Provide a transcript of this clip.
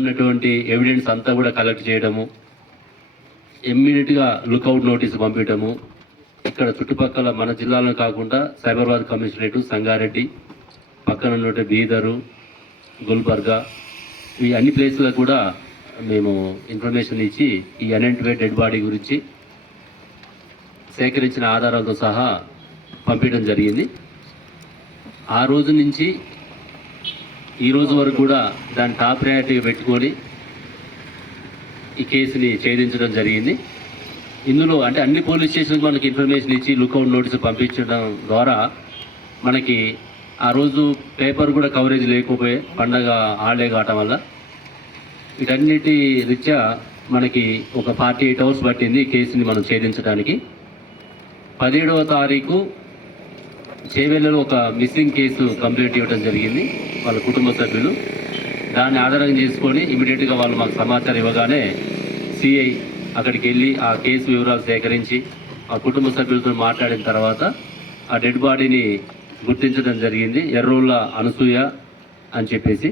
ఉన్నటువంటి ఎవిడెన్స్ అంతా కూడా కలెక్ట్ చేయడము ఇమ్మీడియట్గా లుకౌట్ నోటీస్ పంపించడము ఇక్కడ చుట్టుపక్కల మన జిల్లాలో కాకుండా సైబరాబాద్ కమిషనరేట్ సంగారెడ్డి పక్కన ఉన్నటువంటి బీదరు గుల్బర్గా ఈ అన్ని ప్లేస్లో కూడా మేము ఇన్ఫర్మేషన్ ఇచ్చి ఈ అన్ఎంటిఫైడ్ డెడ్ బాడీ గురించి సేకరించిన ఆధారాలతో సహా పంపించడం జరిగింది. ఆ రోజు నుంచి ఈరోజు వరకు కూడా దాని టాప్ ప్రయారిటీ పెట్టుకొని ఈ కేసుని ఛేదించడం జరిగింది. ఇందులో అంటే అన్ని పోలీస్ స్టేషన్కి మనకి ఇన్ఫర్మేషన్ ఇచ్చి లుకౌట్ నోటీసు పంపించడం ద్వారా మనకి ఆ రోజు పేపర్ కూడా కవరేజ్ లేకపోయే పండగ హాలిడే కావటం వల్ల వీటన్నిటి రీత్యా మనకి ఒక ఫార్టీ ఎయిట్ అవర్స్ పట్టింది ఈ కేసుని మనం ఛేదించడానికి. పదిహేడవ తారీఖు చేవెళ్ళలో ఒక మిస్సింగ్ కేసు కంప్లైంట్ ఇవ్వడం జరిగింది వాళ్ళ కుటుంబ సభ్యులు. దాన్ని ఆధారం చేసుకొని ఇమీడియట్గా వాళ్ళు మాకు సమాచారం ఇవ్వగానే సిఐ అక్కడికి వెళ్ళి ఆ కేసు వివరాలు సేకరించి ఆ కుటుంబ సభ్యులతో మాట్లాడిన తర్వాత ఆ డెడ్ బాడీని గుర్తించడం జరిగింది. ఎర్రోళ్ళ అనసూయ అని చెప్పేసి.